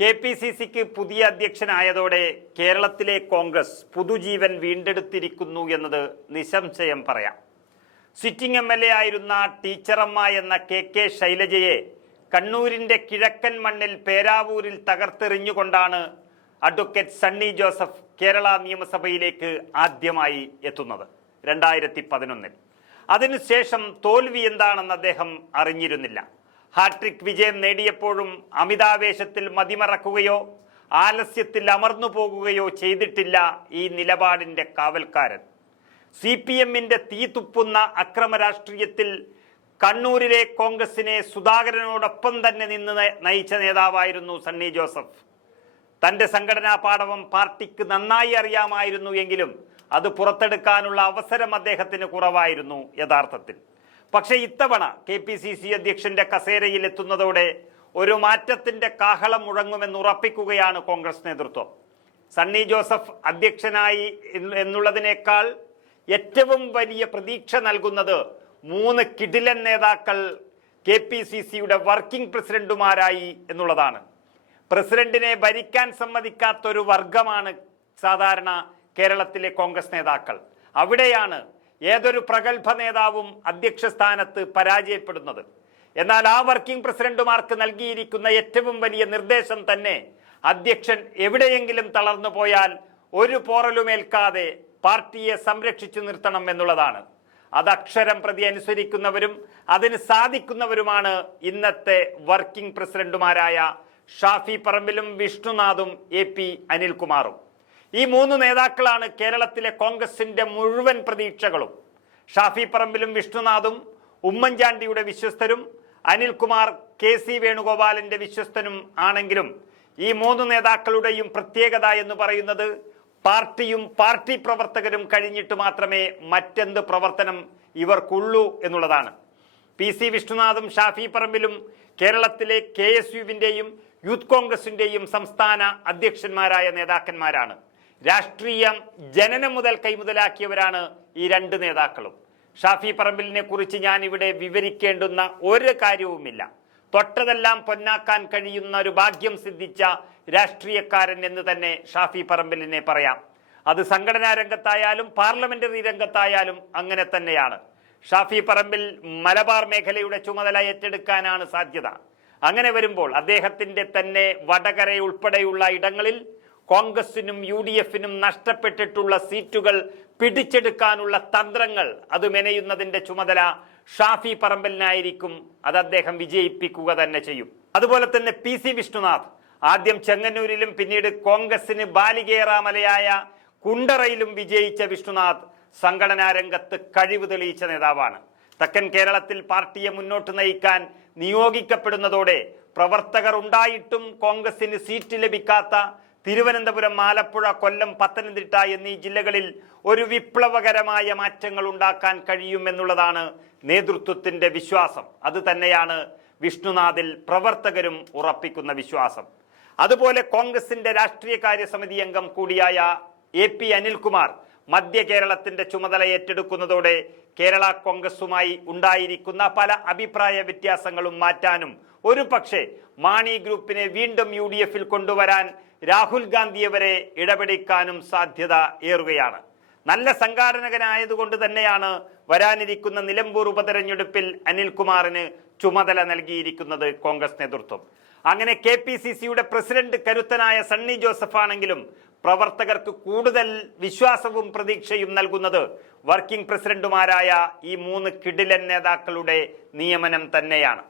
കെ.പി.സി.സിക്ക് പുതിയ അധ്യക്ഷനായതോടെ കേരളത്തിലെ കോൺഗ്രസ് പുതുജീവൻ വീണ്ടെടുത്തിരിക്കുന്നു എന്നത് നിസ്സംശയം പറയാം. Sitting MLA. ആയിരുന്ന ടീച്ചറമ്മ എന്ന കെ ശൈലജയെ കണ്ണൂരിന്റെ കിഴക്കൻ മണ്ണിൽ പേരാവൂരിൽ തകർത്തെറിഞ്ഞുകൊണ്ടാണ് അഡ്വക്കേറ്റ് സണ്ണി ജോസഫ് കേരള നിയമസഭയിലേക്ക് ആദ്യമായി എത്തുന്നത് 2011. അതിനുശേഷം തോൽവി എന്താണെന്ന് അദ്ദേഹം അറിഞ്ഞിരുന്നില്ല. ഹാട്രിക് വിജയം നേടിയപ്പോഴും അമിതാവേശത്തിൽ മതിമറക്കുകയോ ആലസ്യത്തിൽ അമർന്നു പോകുകയോ ചെയ്തിട്ടില്ല ഈ നിലപാടിന്റെ കാവൽക്കാരൻ. CPM-ന്റെ തീതുപ്പുന്ന അക്രമ രാഷ്ട്രീയത്തിൽ കണ്ണൂരിലെ കോൺഗ്രസിനെ സുധാകരനോടൊപ്പം തന്നെ നിന്ന് നയിച്ച നേതാവായിരുന്നു സണ്ണി ജോസഫ്. തന്റെ സംഘടനാ പാടവം പാർട്ടിക്ക് നന്നായി അറിയാമായിരുന്നു എങ്കിലും അത് പുറത്തെടുക്കാനുള്ള അവസരം അദ്ദേഹത്തിന് കുറവായിരുന്നു യഥാർത്ഥത്തിൽ. പക്ഷെ ഇത്തവണ KPCC അധ്യക്ഷന്റെ കസേരയിൽ എത്തുന്നതോടെ ഒരു മാറ്റത്തിന്റെ കാഹളം മുഴങ്ങുമെന്ന് ഉറപ്പിക്കുകയാണ് കോൺഗ്രസ് നേതൃത്വം. സണ്ണി ജോസഫ് അധ്യക്ഷനായി എന്നുള്ളതിനേക്കാൾ ഏറ്റവും വലിയ പ്രതീക്ഷ നൽകുന്നത് 3 കിടിലൻ നേതാക്കൾ KPCCയുടെ വർക്കിംഗ് പ്രസിഡന്റുമാരായി എന്നുള്ളതാണ്. പ്രസിഡന്റിനെ ഭരിക്കാൻ സമ്മതിക്കാത്തൊരു വർഗമാണ് സാധാരണ കേരളത്തിലെ കോൺഗ്രസ് നേതാക്കൾ. അവിടെയാണ് ഏതൊരു പ്രഗത്ഭ നേതാവും അധ്യക്ഷ സ്ഥാനത്ത് പരാജയപ്പെടുന്നത്. എന്നാൽ ആ വർക്കിംഗ് പ്രസിഡന്റുമാർക്ക് നൽകിയിരിക്കുന്ന ഏറ്റവും വലിയ നിർദ്ദേശം തന്നെ അധ്യക്ഷൻ എവിടെയെങ്കിലും തളർന്നു പോയാൽ ഒരു പോറലുമേൽക്കാതെ പാർട്ടിയെ സംരക്ഷിച്ചു നിർത്തണം എന്നുള്ളതാണ്. അത് അക്ഷരം പ്രതി അനുസരിക്കുന്നവരും അതിന് സാധിക്കുന്നവരുമാണ് ഇന്നത്തെ വർക്കിംഗ് പ്രസിഡന്റുമാരായ ഷാഫി പറമ്പിലും വിഷ്ണുനാഥും AP അനിൽകുമാറും. ഈ 3 നേതാക്കളാണ് കേരളത്തിലെ കോൺഗ്രസിന്റെ മുഴുവൻ പ്രതീക്ഷകളും. ഷാഫി പറമ്പിലും വിഷ്ണുനാഥും ഉമ്മൻചാണ്ടിയുടെ വിശ്വസ്തരും അനിൽകുമാർ KC വേണുഗോപാലിന്റെ വിശ്വസ്തനും ആണെങ്കിലും ഈ 3 നേതാക്കളുടെയും പ്രത്യേകത എന്ന് പറയുന്നത് പാർട്ടിയും പാർട്ടി പ്രവർത്തകരും കഴിഞ്ഞിട്ട് മാത്രമേ മറ്റെന്ത് പ്രവർത്തനം ഇവർക്കുള്ളൂ എന്നുള്ളതാണ്. PC വിഷ്ണുനാഥും ഷാഫി പറമ്പിലും കേരളത്തിലെ KSUവിന്റെയും യൂത്ത് കോൺഗ്രസിന്റെയും സംസ്ഥാന അധ്യക്ഷന്മാരായ നേതാക്കന്മാരാണ്. രാഷ്ട്രീയം ജനനം മുതൽ കൈമുതലാക്കിയവരാണ് ഈ 2 നേതാക്കളും. ഷാഫി പറമ്പിലിനെ കുറിച്ച് ഞാൻ ഇവിടെ വിവരിക്കേണ്ടുന്ന ഒരു കാര്യവുമില്ല. തൊട്ടതെല്ലാം പൊന്നാക്കാൻ കഴിയുന്ന ഒരു ഭാഗ്യം സിദ്ധിച്ച രാഷ്ട്രീയക്കാരൻ എന്ന് തന്നെ ഷാഫി പറമ്പിലിനെ പറയാം. അത് സംഘടനാ രംഗത്തായാലും പാർലമെന്ററി രംഗത്തായാലും അങ്ങനെ തന്നെയാണ്. ഷാഫി പറമ്പിൽ മലബാർ മേഖലയുടെ ചുമതല ഏറ്റെടുക്കാനാണ് സാധ്യത. അങ്ങനെ വരുമ്പോൾ അദ്ദേഹത്തിന്റെ തന്നെ വടകര ഉൾപ്പെടെയുള്ള ഇടങ്ങളിൽ കോൺഗ്രസിനും UDF-നും നഷ്ടപ്പെട്ടിട്ടുള്ള സീറ്റുകൾ പിടിച്ചെടുക്കാനുള്ള തന്ത്രങ്ങൾ അത് മെനയുന്നതിന്റെ ചുമതല ഷാഫി പറമ്പലിനായിരിക്കും. അത് അദ്ദേഹം വിജയിപ്പിക്കുക തന്നെ ചെയ്യും. അതുപോലെ തന്നെ PC വിഷ്ണുനാഥ് ആദ്യം ചെങ്ങന്നൂരിലും പിന്നീട് കോൺഗ്രസിന് ബാലികേറാമലയായ കുണ്ടറയിലും വിജയിച്ച വിഷ്ണുനാഥ് സംഘടനാ രംഗത്ത് കഴിവ് തെളിയിച്ച നേതാവാണ്. തെക്കൻ കേരളത്തിൽ പാർട്ടിയെ മുന്നോട്ട് നയിക്കാൻ നിയോഗിക്കപ്പെടുന്നതോടെ പ്രവർത്തകർ ഉണ്ടായിട്ടും കോൺഗ്രസിന് സീറ്റ് ലഭിക്കാത്ത തിരുവനന്തപുരം, ആലപ്പുഴ, കൊല്ലം, പത്തനംതിട്ട എന്നീ ജില്ലകളിൽ ഒരു വിപ്ലവകരമായ മാറ്റങ്ങൾ ഉണ്ടാക്കാൻ കഴിയുമെന്നുള്ളതാണ് നേതൃത്വത്തിന്റെ വിശ്വാസം. അത് തന്നെയാണ് വിഷ്ണുനാഥിൽ പ്രവർത്തകരും ഉറപ്പിക്കുന്ന വിശ്വാസം. അതുപോലെ കോൺഗ്രസിന്റെ രാഷ്ട്രീയകാര്യ സമിതി അംഗം കൂടിയായ AP അനിൽകുമാർ മധ്യ കേരളത്തിന്റെ ചുമതല ഏറ്റെടുക്കുന്നതോടെ കേരള കോൺഗ്രസുമായി ഉണ്ടായിരിക്കുന്ന പല അഭിപ്രായ വ്യത്യാസങ്ങളും മാറ്റാനും ഒരു പക്ഷേ മാണി ഗ്രൂപ്പിനെ വീണ്ടും UDF-ൽ കൊണ്ടുവരാൻ രാഹുൽ ഗാന്ധിയെ വരെ ഇടപെടിക്കാനും സാധ്യത ഏറുകയാണ്. നല്ല സംഘാടകനായതുകൊണ്ട് തന്നെയാണ് വരാനിരിക്കുന്ന നിലമ്പൂർ ഉപതെരഞ്ഞെടുപ്പിൽ അനിൽകുമാറിന് ചുമതല നൽകിയിരിക്കുന്നത് കോൺഗ്രസ് നേതൃത്വം. അങ്ങനെ KPCCയുടെ പ്രസിഡന്റ് കരുത്തനായ സണ്ണി ജോസഫ് ആണെങ്കിലും പ്രവർത്തകർക്ക് കൂടുതൽ വിശ്വാസവും പ്രതീക്ഷയും നൽകുന്നത് വർക്കിംഗ് പ്രസിഡന്റുമാരായ ഈ 3 കിടിലൻ നേതാക്കളുടെ നിയമനം തന്നെയാണ്.